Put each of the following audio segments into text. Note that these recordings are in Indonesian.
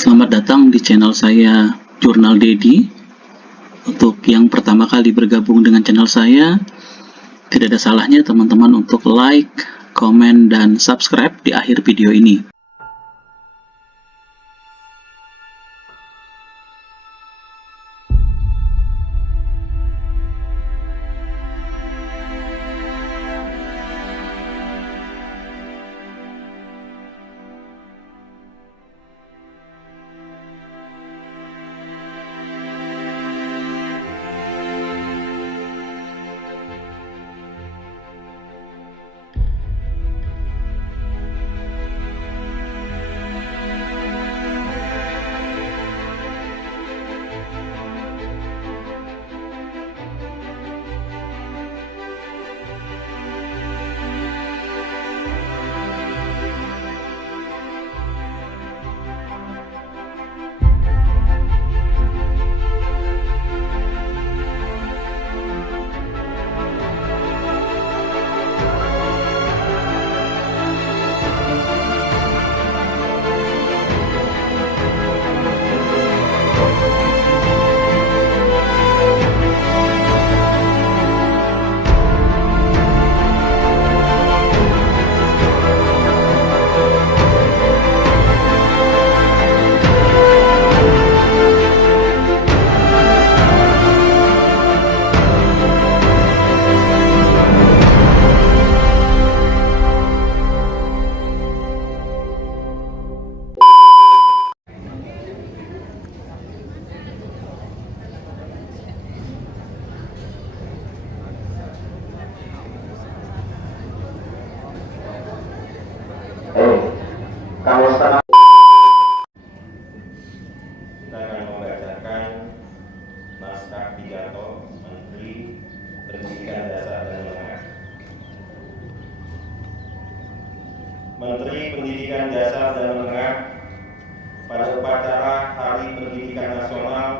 Selamat datang di channel saya Jurnal Dedi. Untuk yang pertama kali bergabung dengan channel saya, tidak ada salahnya teman-teman untuk like, komen, dan subscribe di akhir video ini. Kalau setengah kita akan membacakan naskah pidato Menteri Pendidikan Dasar dan Menengah. Menteri Pendidikan Dasar dan Menengah pada upacara Hari Pendidikan Nasional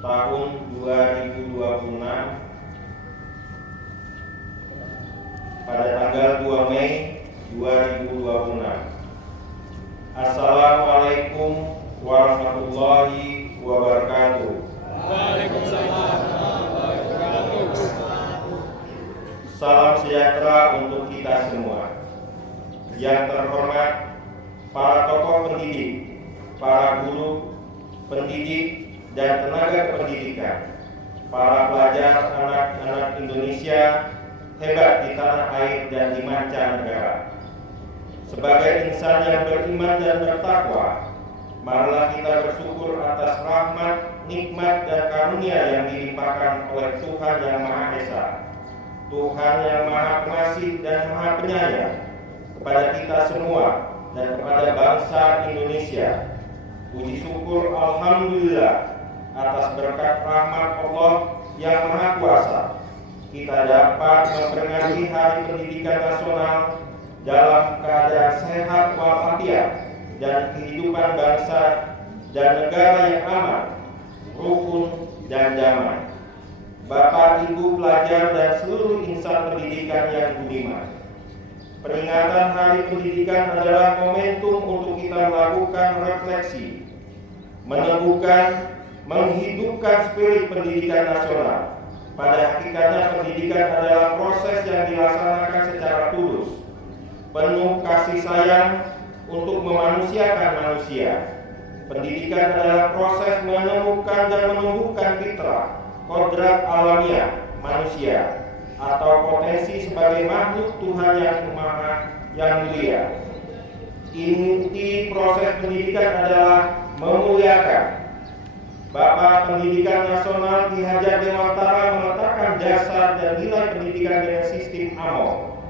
tahun 2026 pada tanggal 2 Mei 2026. Assalamualaikum warahmatullahi wabarakatuh. Waalaikumsalam warahmatullahi wabarakatuh. Salam sejahtera untuk kita semua. Yang terhormat para tokoh pendidik, para guru, pendidik, dan tenaga pendidikan, para pelajar anak-anak Indonesia hebat di tanah air dan di mancanegara. Sebagai insan yang beriman dan bertakwa, marilah kita bersyukur atas rahmat, nikmat, dan karunia yang dilimpahkan oleh Tuhan Yang Maha Esa, Tuhan Yang Maha Pengasih dan Maha Penyayang kepada kita semua dan kepada bangsa Indonesia. Puji syukur Alhamdulillah atas berkat rahmat Allah yang Maha Kuasa, kita dapat memperingati Hari Pendidikan Nasional dalam keadaan sehat walafiat dan kehidupan bangsa dan negara yang aman, rukun, dan damai. Bapak, Ibu, pelajar, dan seluruh insan pendidikan yang budiman, peringatan Hari Pendidikan adalah momentum untuk kita melakukan refleksi, meneguhkan, menghidupkan spirit pendidikan nasional. Pada hakikatnya pendidikan adalah proses yang dilaksanakan secara tulus, penuh kasih sayang untuk memanusiakan manusia. Pendidikan adalah proses menemukan dan menumbuhkan fitrah, kodrat alamiah manusia, atau potensi sebagai makhluk Tuhan yang mulia. Inti proses pendidikan adalah memuliakan. Bapak Pendidikan Nasional Ki Hajar Dewantara meletakkan dasar dan nilai pendidikan dengan sistem AMO,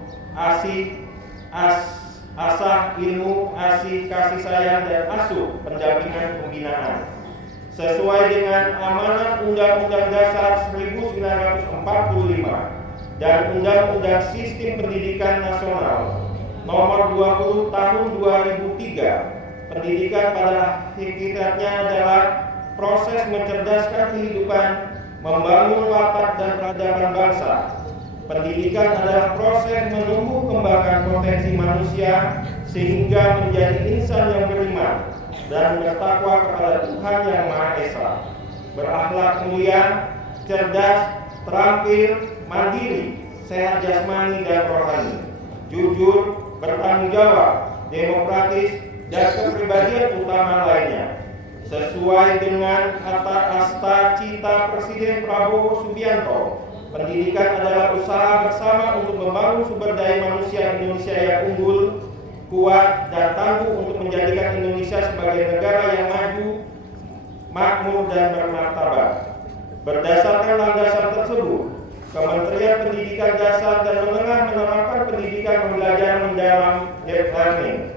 asah ilmu, asih kasih sayang, dan asuh pendampingan pembinaan sesuai dengan amanat Undang-Undang Dasar 1945 dan Undang-Undang Sistem Pendidikan Nasional Nomor 20 Tahun 2003. Pendidikan pada hakikatnya adalah proses mencerdaskan kehidupan, membangun watak dan peradaban bangsa. Pendidikan adalah proses menumbuh kembangkan potensi manusia sehingga menjadi insan yang beriman, dan bertakwa kepada Tuhan Yang Maha Esa, berakhlak mulia, cerdas, terampil, mandiri, sehat jasmani dan rohani, jujur, bertanggung jawab, demokratis, dan kepribadian utama lainnya. Sesuai dengan asta cita Presiden Prabowo Subianto, pendidikan adalah usaha bersama untuk membangun sumber daya manusia Indonesia yang unggul, kuat, dan tangguh untuk menjadikan Indonesia sebagai negara yang maju, makmur, dan bermartabat. Berdasarkan landasan tersebut, Kementerian Pendidikan Dasar dan Menengah menerapkan pendidikan pembelajaran mendalam (deep learning)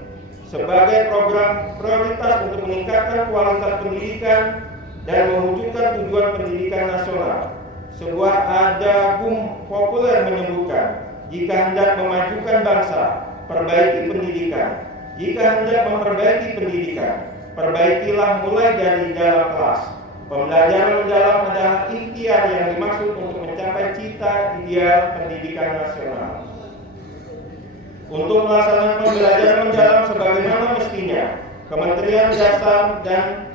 sebagai program prioritas untuk meningkatkan kualitas pendidikan dan mewujudkan tujuan pendidikan nasional. Sebuah adagum populer menyebutkan, jika hendak memajukan bangsa, perbaiki pendidikan. Jika hendak memperbaiki pendidikan, perbaikilah mulai dari dalam kelas. Pembelajaran mendalam adalah ikhtiar yang dimaksud untuk mencapai cita ideal pendidikan nasional. Untuk melaksanakan pembelajaran mendalam sebagaimana mestinya, Kementerian Dasar dan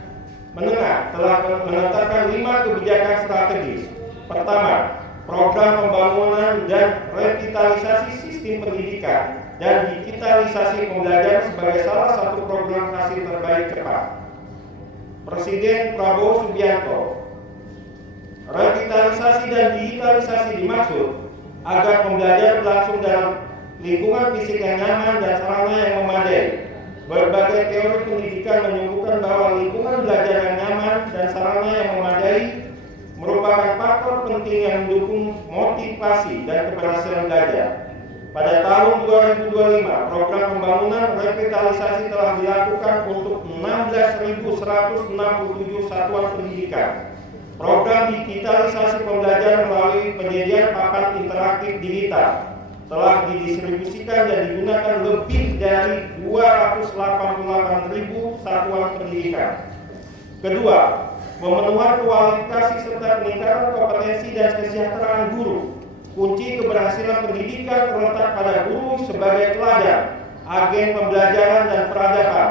Menengah telah menetapkan 5 kebijakan strategis. Pertama, program pembangunan dan revitalisasi sistem pendidikan dan digitalisasi pembelajaran sebagai salah satu program hasil terbaik cepat. Presiden Prabowo Subianto. Revitalisasi dan digitalisasi dimaksud agar pembelajaran berlangsung dalam lingkungan fisik yang nyaman dan sarana yang memadai. Berbagai teori pendidikan menyebutkan bahwa lingkungan belajar yang nyaman dan sarana yang memadai merupakan faktor penting yang mendukung motivasi dan keberhasilan belajar. Pada tahun 2025, program pembangunan revitalisasi telah dilakukan untuk 16.167 satuan pendidikan. Program digitalisasi pembelajaran melalui penyediaan papan interaktif digital telah didistribusikan dan digunakan lebih dari 288.000 satuan pendidikan. Kedua, pemenuhan kualifikasi serta peningkatan kompetensi dan kesejahteraan guru. Kunci keberhasilan pendidikan terletak pada guru sebagai teladan, agen pembelajaran dan peradaban.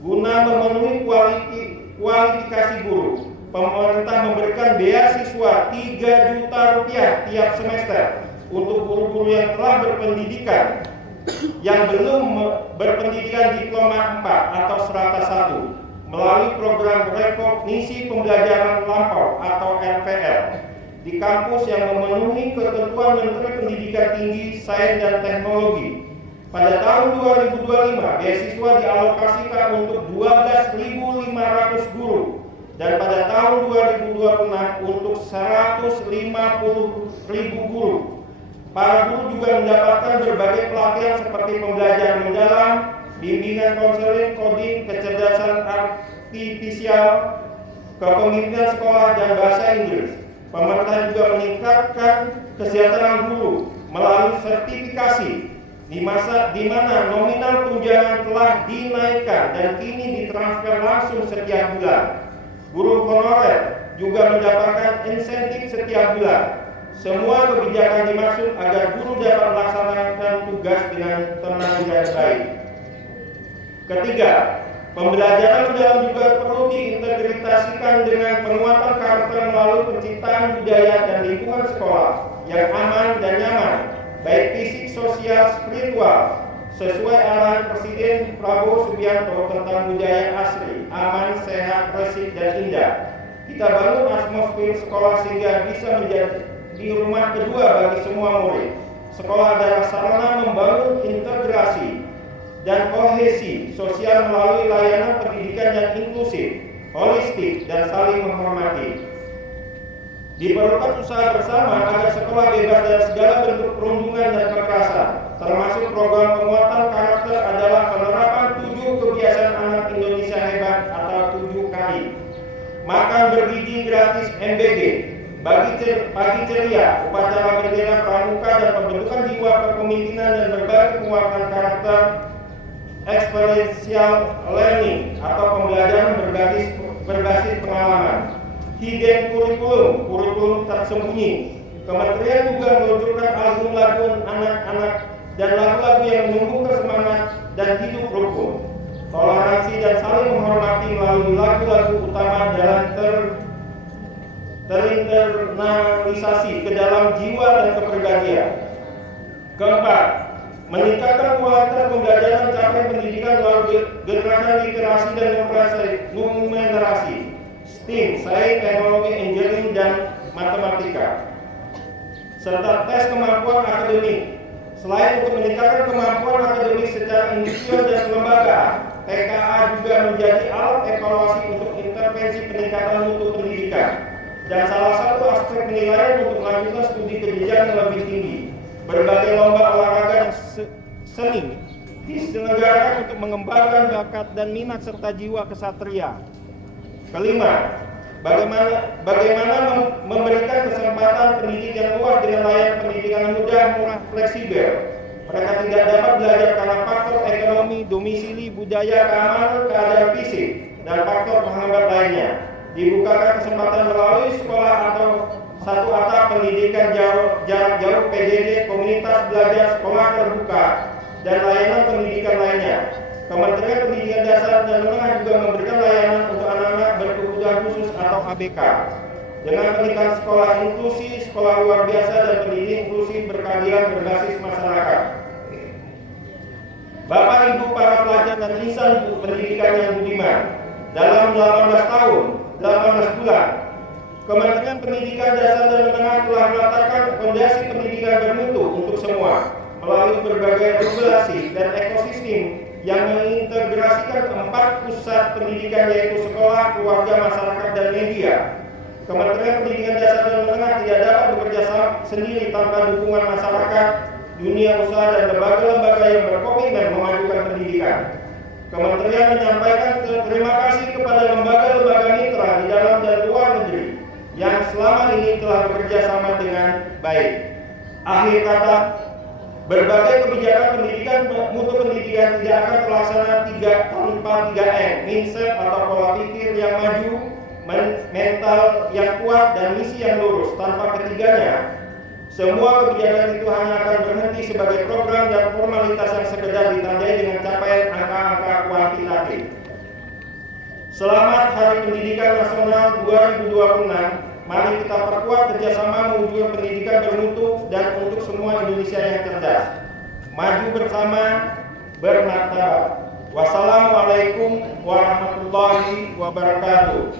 Guna memenuhi kualifikasi guru, pemerintah memberikan beasiswa 3 juta rupiah tiap semester untuk guru-guru yang telah berpendidikan yang belum berpendidikan diploma 4 atau strata 1 melalui program rekognisi pembelajaran lampau atau RPL di kampus yang memenuhi ketentuan Menteri Pendidikan Tinggi, Sains dan Teknologi. Pada tahun 2025, beasiswa dialokasikan untuk 12.500 guru dan pada tahun 2026 untuk 150.000 guru. Para guru juga mendapatkan berbagai pelatihan seperti pembelajaran mendalam, bimbingan konseling, coding, kecerdasan artifisial, kepemimpinan sekolah, dan bahasa Inggris. Pemerintah juga meningkatkan kesejahteraan guru melalui sertifikasi di mana nominal tunjangan telah dinaikkan dan kini ditransfer langsung setiap bulan. Guru honorer juga mendapatkan insentif setiap bulan. Semua kebijakan dimaksud agar guru dapat melaksanakan tugas dengan tenang dan baik. Ketiga, pembelajaran mendalam juga perlu diintegrasikan dengan penguatan karakter melalui penciptaan budaya dan lingkungan sekolah yang aman dan nyaman, baik fisik, sosial, spiritual, sesuai arahan Presiden Prabowo Subianto tentang budaya asri, aman, sehat, resik, dan indah. Kita bangun atmosfer sekolah sehingga bisa menjadi di rumah kedua bagi semua murid. Sekolah adalah sarana membangun integrasi dan kohesi sosial melalui layanan pendidikan yang inklusif, holistik, dan saling menghormati. Diperlukan usaha bersama agar sekolah bebas dari segala bentuk perundungan dan kekerasan, termasuk program penguatan karakter adalah penerapan 7 kebiasaan anak Indonesia hebat atau 7KI. Makan bergizi gratis MBG, pagi ceria, upacara bendera pramuka, dan pembentukan jiwa kepemimpinan dan berbagai penguatan karakter, experiential learning atau pembelajaran berbasis pengalaman, hidden kurikulum tersembunyi. Kementerian juga meluncurkan album lagu anak-anak dan lagu-lagu yang menumbuhkan semangat dan hidup rukun. toleransi dan saling menghormati melalui lagu-lagu utama jalan terinternalisasi ke dalam jiwa dan kepribadian. Keempat, meningkatkan kualitas pembelajaran capaian pendidikan melalui gerakan literasi dan numerasi, STEAM, sains, teknologi, engineering, dan matematika, serta tes kemampuan akademik. Selain untuk meningkatkan kemampuan akademik secara individual dan kelembagaan, TKA juga menjadi alat evaluasi untuk intervensi peningkatan mutu pendidikan dan salah satu aspek penilaian untuk melanjutkan studi ke jenjang yang lebih tinggi. Berbagai lomba olahraga dan seni diselenggarakan untuk mengembangkan bakat dan minat serta jiwa kesatria. Kelima, bagaimana memberikan kesempatan pendidik yang luas dengan layanan pendidikan yang mudah, murah, fleksibel. Mereka tidak dapat belajar karena faktor ekonomi, domisili, budaya, keamanan, keadaan fisik, dan faktor penghambat lainnya. Dibukakan kesempatan melalui sekolah atau satu atap pendidikan jarak jauh PJJ, komunitas belajar, sekolah terbuka, dan layanan pendidikan lainnya. Kementerian Pendidikan Dasar dan Menengah juga memberikan layanan untuk anak-anak berkebutuhan khusus atau ABK. Dengan pendidikan sekolah inklusi, sekolah luar biasa, dan pendidik inklusif berkeadilan berbasis masyarakat. Bapak Ibu para pelajar dan insan pendidikan yang budiman, dalam 18 tahun, 18 bulan, Kementerian Pendidikan Dasar dan Menengah telah meletakkan fondasi pendidikan bermutu untuk semua melalui berbagai regulasi dan ekosistem yang mengintegrasikan 4 pusat pendidikan yaitu sekolah, keluarga, masyarakat, dan media. Kementerian Pendidikan Dasar dan Menengah tidak dapat bekerja sendiri tanpa dukungan masyarakat, dunia usaha, dan lembaga-lembaga yang berkomitmen memajukan pendidikan. Kementerian menyampaikan terima kasih kepada lembaga-lembaga mitra di dalam dan luar negeri yang selama ini telah bekerja sama dengan baik. Akhir kata, berbagai kebijakan pendidikan mutu pendidikan tidak akan terlaksana tanpa 3M, mindset atau pola pikir yang maju, mental yang kuat, dan misi yang lurus. Tanpa ketiganya, semua kebijakan itu hanya akan berhenti sebagai program dan formalitas yang sekedar ditandai dengan capaian angka-angka kuantitatif. Selamat Hari Pendidikan Nasional 2026. Mari kita perkuat kerjasama menuju pendidikan bermutu dan untuk semua Indonesia yang cerdas. Maju bersama, bermartabat. Wassalamualaikum warahmatullahi wabarakatuh.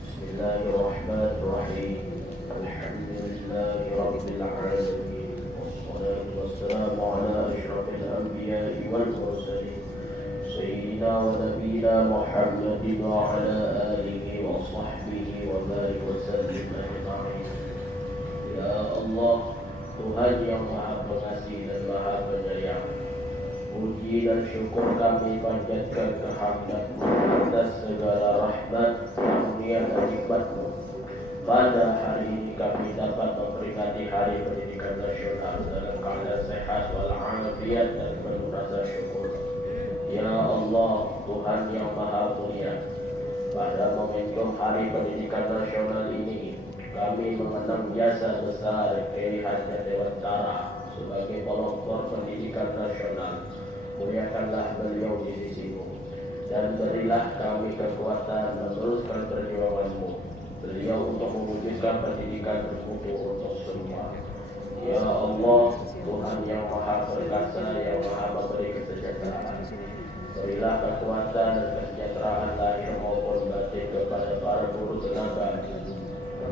Bismillahirrahmanirrahim. Alhamdulillahirabbil alamin. Wassalatu wassalamu ala asyrafil anbiya'i wal mursalin. Sayyidina wa nabiyina Muhammadin wa ala alihi wa sahbihi wa barik wa sallim ajma'in. Ya Allah, Tuhan yang Maha Pengasih dan Maha Penyayang, puji dan syukur kami panjatkan kehadirat-Mu atas segala rahmat, karunia dan nikmat-Mu. Pada hari ini kami dapat memperingati Hari Pendidikan Nasional dalam keadaan sehat walafiat dan penuh rasa syukur. Ya Allah, Tuhan yang Maha Mulia, pada momentum Hari Pendidikan Nasional ini, kami mengenang jasa besar Kiai Haji Dewantara sebagai pelopor pendidikan nasional. Muliakanlah beliau di sisi-Mu, dan berilah kami kekuatan meneruskan perjuangan-Mu beliau untuk mewujudkan pendidikan bermutu untuk semua. Ya Allah, Tuhan yang Maha Perkasa, yang Maha memberi kesejahteraan, berilah kekuatan dan kesejahteraan lahir maupun batin kepada para guru tenaga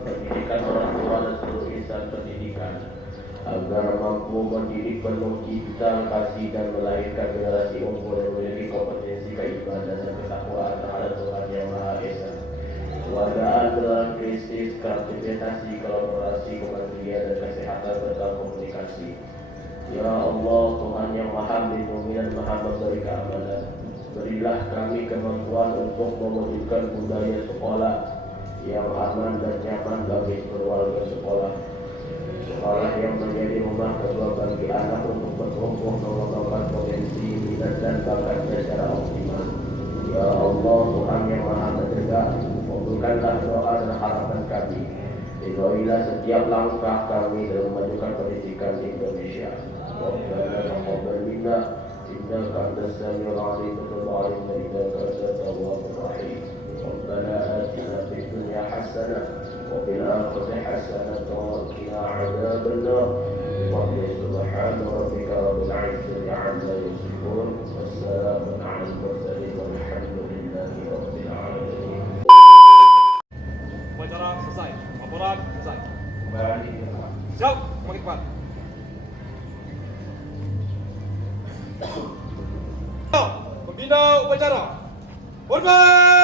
pendidikan, orang tua, dan seluruh insan pendidikan, agar mampu mendidik penuh cinta, kasih, dan melahirkan generasi unggul yang memiliki kompetensi keimanan dan ketakwaan terhadap Tuhan yang Maha Esa. Keluargaan dalam krisis, kreativitas, kolaborasi, kementerian, dan kesehatan serta komunikasi. Ya Allah, Tuhan yang Maha Melindungi dan Maha memberi keamanan, berilah kami kemampuan untuk mewujudkan budaya sekolah yang aman dan nyaman bagi keluarga sekolah. Sekolah yang menjadi rumah kedua bagi anak untuk bertumbuh mengembangkan potensi, minat, dan bakatnya secara optimal. Ya Allah, Tuhan yang Maha Menjaga, kabulkanlah doa dan harapan kami. Ridhoilah setiap langkah kami dalam memajukan pendidikan Indonesia. Rabbana taqabbal minna innaka antas samiul alim wa tub 'alaina innaka antat tawwabur rahim. Rabbana atina fid dunya hasanah wa fil akhirati hasanah wa qina 'adzabannar. Subhana rabbika rabbil 'izzati 'amma yasifun. Wassalamun 'alal mursalin walhamdulillahi rabbil 'alamin. Upacara selesai. Laporan selesai. Kembali ke tempat. Siap, semakin cepat. Pembina upacara. Hormat!